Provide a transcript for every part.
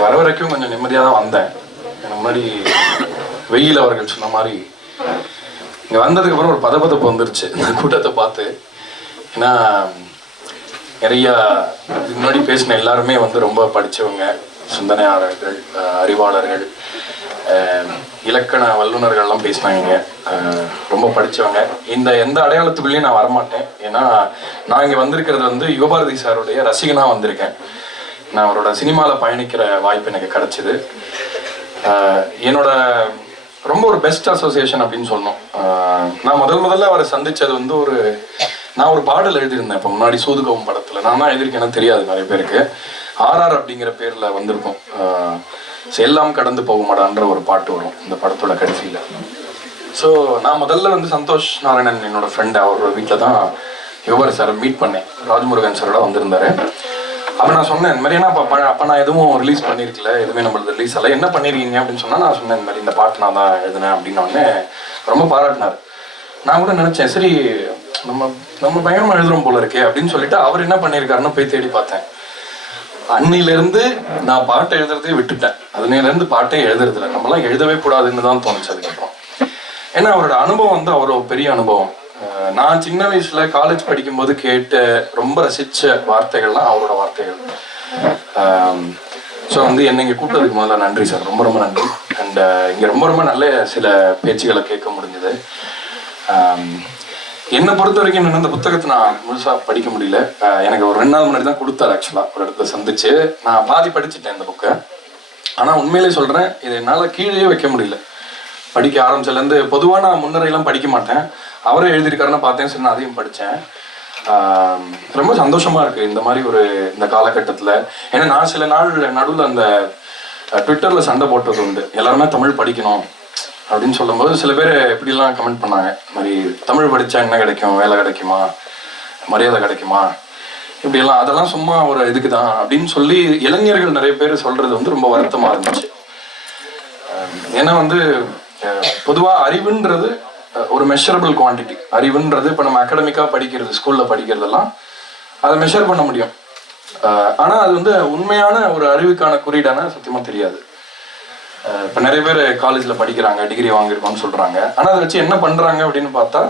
இங்கே வர வரைக்கும் கொஞ்சம் நிம்மதியாக தான் வந்தேன். எனக்கு முன்னாடி வெயில் அவர்கள் சொன்ன மாதிரி இங்கே வந்ததுக்கப்புறம் ஒரு பதபதப்பு வந்துருச்சு. இந்த கூட்டத்தை பார்த்து. ஏன்னா நிறையா முன்னாடி பேசின எல்லாருமே வந்து ரொம்ப படித்தவங்க சிந்தனையாளர்கள் அறிவாளர்கள் இலக்கண வல்லுநர்கள்லாம் பேசினாங்க. ரொம்ப படித்தவங்க இந்த எந்த அடையாளத்துக்குள்ளேயும் நான் வரமாட்டேன். ஏன்னா நான் இங்கே வந்திருக்கிறது வந்து யுகபாரதி சாருடைய ரசிகனாக வந்திருக்கேன். நான் அவரோட சினிமாவில் பயணிக்கிற வாய்ப்பு எனக்கு கிடச்சிது. என்னோட ரொம்ப ஒரு பெஸ்ட் அசோசியேஷன் அப்படின்னு சொன்னோம் நான் முதல் முதல்ல அவரை சந்தித்தது வந்து ஒரு நான் ஒரு பாடல் எழுதியிருந்தேன் இப்போ முன்னாடி சூதுகவும் படத்தில். நான் தான் எழுதியிருக்கேன்னு தெரியாது நிறைய பேருக்கு. ஆர்ஆர் அப்படிங்கிற பேரில் வந்திருக்கும். எல்லாம் கடந்து போகுமாடான்ற ஒரு பாட்டு வரும் இந்த படத்தோட கடைசியில். ஸோ நான் முதல்ல வந்து சந்தோஷ் நாராயணன் என்னோட ஃப்ரெண்ட் அவர் வீட்டில் தான் யுவர் சார் மீட் பண்ணேன். ராஜ்முருகன் சாரோட வந்திருந்தாரு. அப்போ நான் சொன்னேன் இந்த மாதிரி என்ன அப்போ அப்போ நான் எதுவும் ரிலீஸ் பண்ணியிருக்கல எதுவுமே நம்மளது ரிலீஸ் ஆகல. என்ன பண்ணியிருக்கீங்க அப்படின்னு சொன்னால் நான் சொன்னேன் இந்த மாதிரி இந்த பாட்டு நான் தான் எழுதினேன் அப்படின்னு உடனே ரொம்ப பாராட்டினார். நான் கூட நினச்சேன் சரி நம்ம நம்ம பயங்கரமாக எழுதுறோம் போல இருக்கே அப்படின்னு சொல்லிட்டு அவர் என்ன பண்ணியிருக்காருன்னு போய் தேடி பார்த்தேன். அன்னிலேருந்து நான் பாட்டை எழுதுறதே விட்டுட்டேன். அதுலேருந்து பாட்டே எழுதுறதில்ல. நம்மலாம் எழுதவே கூடாதுன்னு தான் தோணுச்சு அதுக்கப்புறம். ஏன்னா அவரோட அனுபவம் வந்து அவ்வளோ பெரிய அனுபவம். நான் சின்ன வயசுல காலேஜ் படிக்கும்போது கேட்ட ரொம்ப ரசிச்ச வார்த்தைகள்லாம் அவரோட வார்த்தைகள். ஸோ வந்து என்னை இங்கே கூப்பிட்டதுக்கு முதல்ல நன்றி சார். ரொம்ப ரொம்ப நன்றி. அண்ட் இங்கே ரொம்ப ரொம்ப நல்ல சில பேச்சுகளை கேட்க முடிஞ்சது. என்னை பொறுத்த வரைக்கும் என்னென்ன இந்த புத்தகத்தை நான் முழுசா படிக்க முடியல. எனக்கு ஒரு ரெண்டு நாள் முன்னாடி தான் கொடுத்தாரு ஆக்சுவலா ஒரு இடத்துல சந்திச்சு. நான் பாதி படிச்சுட்டேன் இந்த புக்கை ஆனா உண்மையிலே சொல்றேன் இது என்னால கீழே வைக்க முடியல. படிக்க ஆரம்பிச்சதுலேருந்து பொதுவாக நான் முன்னுரையெல்லாம் படிக்க மாட்டேன். அவரே எழுதியிருக்காருன்னு பார்த்தேன் சரி நான் அதையும் படித்தேன் ரொம்ப சந்தோஷமா இருக்கு இந்த மாதிரி ஒரு இந்த காலகட்டத்தில். ஏன்னா நான் சில நாள் நடுவில் அந்த ட்விட்டரில் சண்டை போட்டது உண்டு. எல்லாருமே தமிழ் படிக்கணும் அப்படின்னு சொல்லும்போது சில பேர் இப்படிலாம் கமெண்ட் பண்ணாங்க. இந்த மாதிரி தமிழ் படித்தா என்ன கிடைக்கும்? வேலை கிடைக்குமா? மரியாதை கிடைக்குமா? இப்படியெல்லாம் அதெல்லாம் சும்மா ஒரு இதுக்கு தான் அப்படின்னு சொல்லி இளைஞர்கள் நிறைய பேர் சொல்கிறது வந்து ரொம்ப வருத்தமாக இருந்துச்சு. ஏன்னா வந்து பொதுவாக அறிவுன்றது ஒரு மெஷரபிள் குவாண்டிட்டி அறிவுன்றது இப்போ நம்ம அகாடமிக்காக படிக்கிறது ஸ்கூலில் படிக்கிறதெல்லாம் அதை மெஷர் பண்ண முடியும். ஆனால் அது வந்து உண்மையான ஒரு அறிவுக்கான குறியீடான சத்தியமாக தெரியாது. இப்போ நிறைய பேர் காலேஜில் படிக்கிறாங்க டிகிரி வாங்கியிருக்கோம்னு சொல்கிறாங்க ஆனால் அதை வச்சு என்ன பண்ணுறாங்க அப்படின்னு பார்த்தா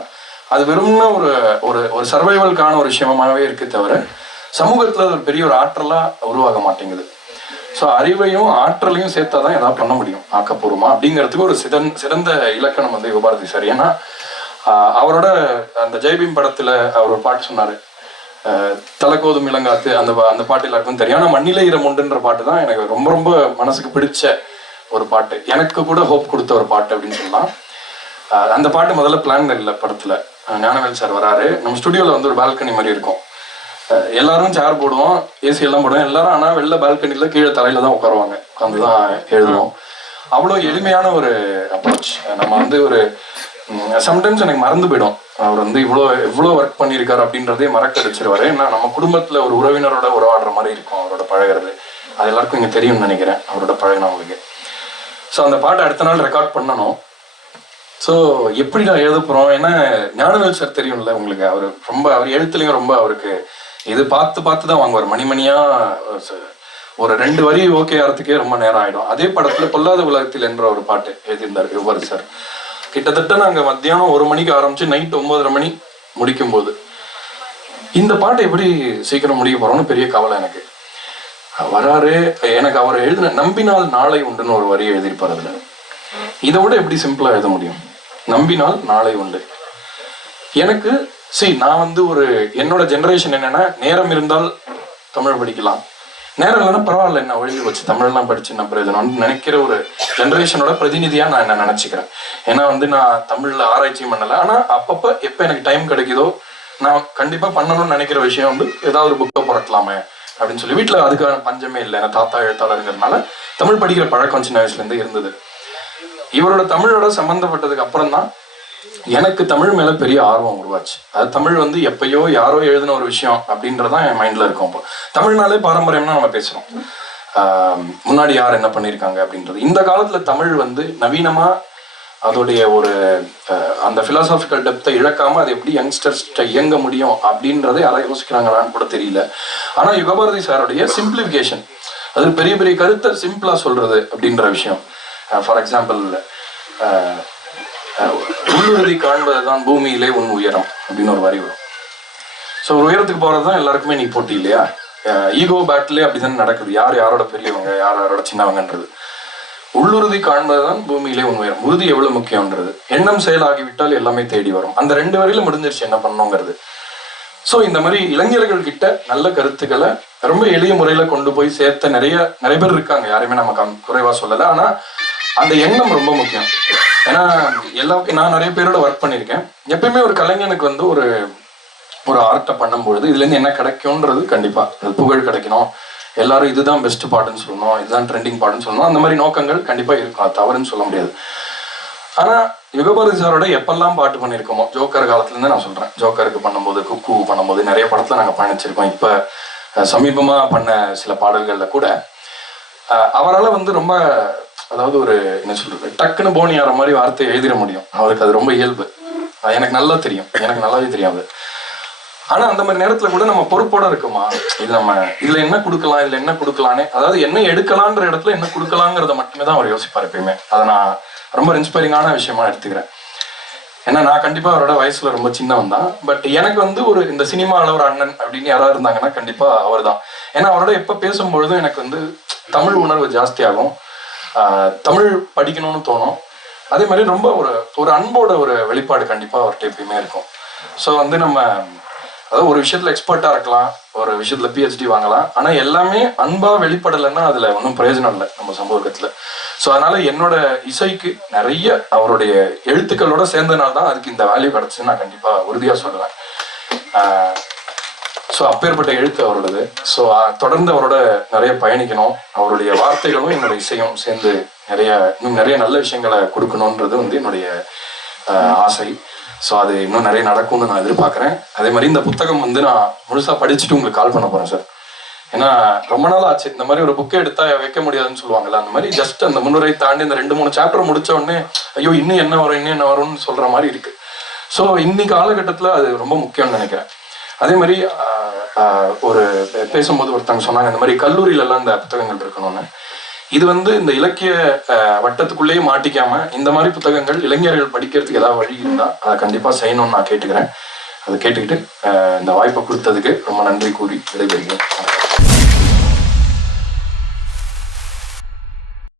அது வெறும்னா ஒரு ஒரு ஒரு சர்வைவல்கான ஒரு விஷயமாகவே இருக்கு தவிர சமூகத்தில் அது ஒரு பெரிய ஒரு ஆற்றலாக உருவாக மாட்டேங்குது. ஸோ அறிவையும் ஆற்றலையும் சேர்த்தா தான் எதாவது பண்ண முடியும்? ஆக்கப்பூர்வமா? அப்படிங்கிறதுக்கு ஒரு சிதன் சிறந்த இலக்கணம் வந்து யுகபாரதி சார். ஏன்னா அவரோட அந்த ஜெய்பீம் படத்துல அவர் ஒரு பாட்டு சொன்னாரு. தலைக்கோதும் இளங்காத்து அந்த அந்த பாட்டு எல்லாருக்கும் தெரியும். ஆனால் மண்ணிலே உண்டுன்ற பாட்டு தான் எனக்கு ரொம்ப ரொம்ப மனசுக்கு பிடிச்ச ஒரு பாட்டு. எனக்கு கூட ஹோப் கொடுத்த ஒரு பாட்டு அப்படின்னு சொல்லலாம். அந்த பாட்டு முதல்ல பிளான் இல்லை படத்துல. ஞானவேல் சார் வராரு. நம்ம ஸ்டுடியோல வந்து ஒரு பால்கனி மாதிரி இருக்கும். எல்லாரும் சேர் போடுவோம் ஏசி எல்லாம் போடுவோம். எல்லாரும் ஆனா வெளில பால்கனில கீழே தரையில தான் உட்காருவாங்க. உட்காந்து எழுதுவோம். அவ்வளோ எளிமையான ஒரு அப்ரோச் நம்ம வந்து ஒரு சம்டைம்ஸ் எனக்கு மறந்து போயிடும். அவர் வந்து இவ்வளோ எவ்வளோ ஒர்க் பண்ணியிருக்காரு அப்படின்றதே மறக்க அடிச்சிருவாரு ஏன்னா நம்ம குடும்பத்துல ஒரு உறவினரோட உறவாடுற மாதிரி இருக்கும் அவரோட பழகுறது. அது எல்லாருக்கும் இங்க தெரியும்னு நினைக்கிறேன் அவரோட பழகினவங்களுக்கு ஸோ அந்த பாட்டை அடுத்த நாள் ரெக்கார்ட் பண்ணணும். ஸோ எப்படி நான் எழுத போகிறோம் ஏன்னா ஞானவேல் சார் தெரியும்ல உங்களுக்கு. அவர் ரொம்ப அவர் எழுத்துலையும் ரொம்ப அவருக்கு இது பார்த்து பார்த்து தான் வாங்குவார். மணிமணியா ஒரு ரெண்டு வரி ஓகே ஆகிறதுக்கே ரொம்ப நேரம் ஆயிடும். அதே படத்துல பொல்லாத உலகத்தில் என்ற ஒரு பாட்டு எழுதியிருந்தார் யுவர் சார். கிட்டத்தட்ட நாங்க மத்தியானம் ஒரு மணிக்கு ஆரம்பிச்சு நைட் ஒன்பதரை மணி முடிக்கும் போது இந்த பாட்டை எப்படி சீக்கிரம் முடிக்க போறோம்னு பெரிய கவலை எனக்கு. வராரு எனக்கு அவர் எழுதின நம்பினால் நாளை உண்டுன்னு ஒரு வரி எழுதியிருப்பார் அதுல. இதை விட எப்படி சிம்பிளா எழுத முடியும்? நம்பினால் நாளை உண்டு. எனக்கு சரி நான் வந்து ஒரு என்னோட ஜெனரேஷன் என்னன்னா நேரம் இருந்தால் தமிழ் படிக்கலாம். நேரம் இல்லைன்னா பரவாயில்ல என்ன ஒழிஞ்சு வச்சு தமிழ்லாம் படிச்சு என்ன பிரயோஜனம் நினைக்கிற ஒரு ஜெனரேஷனோட பிரதிநிதியா நான் என்ன நினைச்சுக்கிறேன். ஏன்னா வந்து நான் தமிழ்ல ஆராய்ச்சியும் பண்ணல. ஆனா அப்பப்ப எப்ப எனக்கு டைம் கிடைக்குதோ நான் கண்டிப்பா பண்ணணும்னு நினைக்கிற விஷயம் வந்து ஏதாவது ஒரு புக்கை புரட்டலாமே அப்படின்னு சொல்லி. வீட்டுல அதுக்கான பஞ்சமே இல்லை. ஏன்னா தாத்தா எழுத்தாளருங்கிறதுனால தமிழ் படிக்கிற பழக்கம் சின்ன வயசுல இருந்தே இருந்தது. இவரோட தமிழோட சம்பந்தப்பட்டதுக்கு அப்புறம் தான் எனக்கு தமிழ் மேல பெரிய ஆர்வம் உருவாச்சு. அது தமிழ் வந்து எப்பயோ யாரோ எழுதின ஒரு விஷயம் அப்படின்றதான் என் மைண்ட்ல இருக்கும் இப்போ தமிழ்னாலே பாரம்பரியம்னா நம்ம பேசுறோம். ஆஹ் முன்னாடி யார் என்ன பண்ணியிருக்காங்க அப்படின்றது. இந்த காலத்துல தமிழ் வந்து நவீனமா அதோடைய ஒரு அஹ், அந்த பிலாசாபிக்கல் டெப்த்தை இழக்காம அது எப்படி யங்ஸ்டர்ஸ்ட இயங்க முடியும் அப்படின்றதை யாரை யோசிக்கிறாங்களான்னு கூட தெரியல. ஆனா யுகபாரதி சாருடைய சிம்பிளிஃபிகேஷன் அது பெரிய பெரிய கருத்தை சிம்பிளா சொல்றது அப்படின்ற விஷயம். ஃபார் எக்ஸாம்பிள் உள்ளுறுதி காண்பதுதான் பூமியிலே உன் உயரம் அப்படின்னு ஒரு வரி வரும். ஸோ ஒரு உயரத்துக்கு போறது தான் எல்லாருக்குமே நீ போட்டி இல்லையா? ஈகோ பேட்டிலே அப்படிதான் நடக்குது. யார் யாரோட பெரியவங்க யார் யாரோட சின்னவங்கன்றது. உள்ளுறுதி காண்பதுதான் பூமியிலே உன் உயரம். உறுதி எவ்வளவு முக்கியம்ன்றது. எண்ணம் செயலாகிவிட்டால் எல்லாமே தேடி வரும். அந்த ரெண்டு வரையில முடிஞ்சிருச்சு. என்ன பண்ணோங்கிறது ஸோ இந்த மாதிரி இளைஞர்கள் கிட்ட நல்ல கருத்துக்களை ரொம்ப எளிய முறையில கொண்டு போய் சேர்த்த நிறைய நிறைய பேர் இருக்காங்க. யாரையுமே நம்ம கம் குறைவா சொல்லலை. ஆனா அந்த எண்ணம் ரொம்ப முக்கியம். ஏன்னா எல்லா நான் நிறைய பேரோட ஒர்க் பண்ணியிருக்கேன். எப்பயுமே ஒரு கலைஞனுக்கு வந்து ஒரு ஒரு ஆர்ட்டை பண்ணும்பொழுது இதுல இருந்து என்ன கிடைக்கும்ன்றது கண்டிப்பா. அது புகழ் கிடைக்கணும். எல்லாரும் இதுதான் பெஸ்ட் பாட்டுன்னு சொல்லணும் இதுதான் ட்ரெண்டிங் பாட்டுன்னு சொல்லணும். அந்த மாதிரி நோக்கங்கள் கண்டிப்பா இருக்கும். அது தவறுன்னு சொல்ல முடியாது. ஆனா யுகபாரதி சாரோட எப்பெல்லாம் பாட்டு பண்ணியிருக்கோமோ ஜோக்கர் காலத்துல இருந்து நான் சொல்றேன். ஜோக்கருக்கு பண்ணும்போது குக்கு பண்ணும்போது நிறைய படத்துல நாங்க பயணிச்சிருக்கோம். இப்ப சமீபமாக சமீபமா பண்ண சில பாடல்கள்ல கூட அவரால் வந்து ரொம்ப அதாவது ஒரு என்ன சொல்றது டக்குன்னு போனி ஆற மாதிரி வார்த்தையை எழுதிட முடியும். அவருக்கு அது ரொம்ப இயல்பு. அது எனக்கு நல்லா தெரியும். எனக்கு நல்லாவே தெரியும் ஆனா அந்த மாதிரி நேரத்துல கூட நம்ம பொறுப்போட இருக்குமா? இது நம்ம இதுல என்ன கொடுக்கலாம் இதுல என்ன கொடுக்கலான்னு அதாவது என்ன எடுக்கலான்ற இடத்துல என்ன கொடுக்கலாங்கிறத மட்டுமே தான் அவர் யோசிப்பார் எப்பயுமே. அதை நான் ரொம்ப இன்ஸ்பைரிங்கான விஷயமா எடுத்துக்கிறேன். ஏன்னா நான் கண்டிப்பா அவரோட வயசுல ரொம்ப சின்னவன் தான். பட் எனக்கு வந்து ஒரு இந்த சினிமாவில் ஒரு அண்ணன் அப்படின்னு யாராவது இருந்தாங்கன்னா கண்டிப்பா அவர் தான் ஏன்னா அவரோட எப்ப பேசும்பொழுதும் எனக்கு வந்து தமிழ் உணர்வு ஜாஸ்தியாகும். தமிழ் படிக்கணும்னு தோணும். அதே மாதிரி ரொம்ப ஒரு ஒரு அன்போட ஒரு வெளிப்பாடு கண்டிப்பாக அவர்கிட்ட எப்பயுமே இருக்கும். ஸோ வந்து நம்ம அதாவது ஒரு விஷயத்துல எக்ஸ்பர்ட்டா இருக்கலாம் ஒரு விஷயத்துல பிஹெச்டி வாங்கலாம். ஆனா எல்லாமே அன்பா வெளிப்படலைன்னா அதுல ஒன்றும் பிரயோஜனம் இல்லை நம்ம சமூகத்துல ஸோ அதனால என்னோட இசைக்கு நிறைய அவருடைய எழுத்துக்களோட சேர்ந்தனால தான் அதுக்கு இந்த வேல்யூ கிடைச்சுன்னு நான் கண்டிப்பா உறுதியா சொல்லுவேன். ஸோ அப்பேற்பட்ட எழுத்து அவரோடது ஸோ தொடர்ந்து அவரோட நிறைய பயணிக்கணும். அவருடைய வார்த்தைகளும் என்னோட இசையும் சேர்ந்து நிறைய இன்னும் நிறைய நல்ல விஷயங்களை கொடுக்கணுன்றது வந்து என்னுடைய ஆசை. ஸோ அது இன்னும் நிறைய நடக்கும்னு நான் எதிர்பார்க்குறேன். அதே மாதிரி இந்த புத்தகம் வந்து நான் முழுசாக படிச்சுட்டு உங்களுக்கு கால் பண்ண போகிறேன் சார் ஏன்னா ரொம்ப நாள் ஆச்சு. இந்த மாதிரி ஒரு புக்கை எடுத்தா வைக்க முடியாதுன்னு சொல்லுவாங்கல்ல அந்த மாதிரி ஜஸ்ட் அந்த முன்னுரை தாண்டி இந்த ரெண்டு மூணு சாப்டர் முடிச்ச உடனே ஐயோ இன்னும் என்ன வரும் இன்னும் என்ன வரும்னு சொல்ற மாதிரி இருக்கு. ஸோ இன்னைக்கு காலகட்டத்தில் அது ரொம்ப முக்கியம்னு நினைக்கிறேன். அதே மாதிரி ஒரு பேசும்போது ஒருத்தவங்க சொன்னாங்க இந்த மாதிரி கல்லூரியிலலாம் இந்த புத்தகங்கள் இருக்கணும்னு. இது வந்து இந்த இலக்கிய வட்டத்துக்குள்ளேயே மாட்டிக்காம இந்த மாதிரி புத்தகங்கள் இளைஞர்கள் படிக்கிறதுக்கு ஏதாவது வழி இருந்தா அதை கண்டிப்பா செய்யணும்னு நான் கேட்டுக்கிறேன். அதை கேட்டுக்கிட்டு இந்த வாய்ப்பை கொடுத்ததுக்கு ரொம்ப நன்றி கூறி விடைபெறுகிறேன்.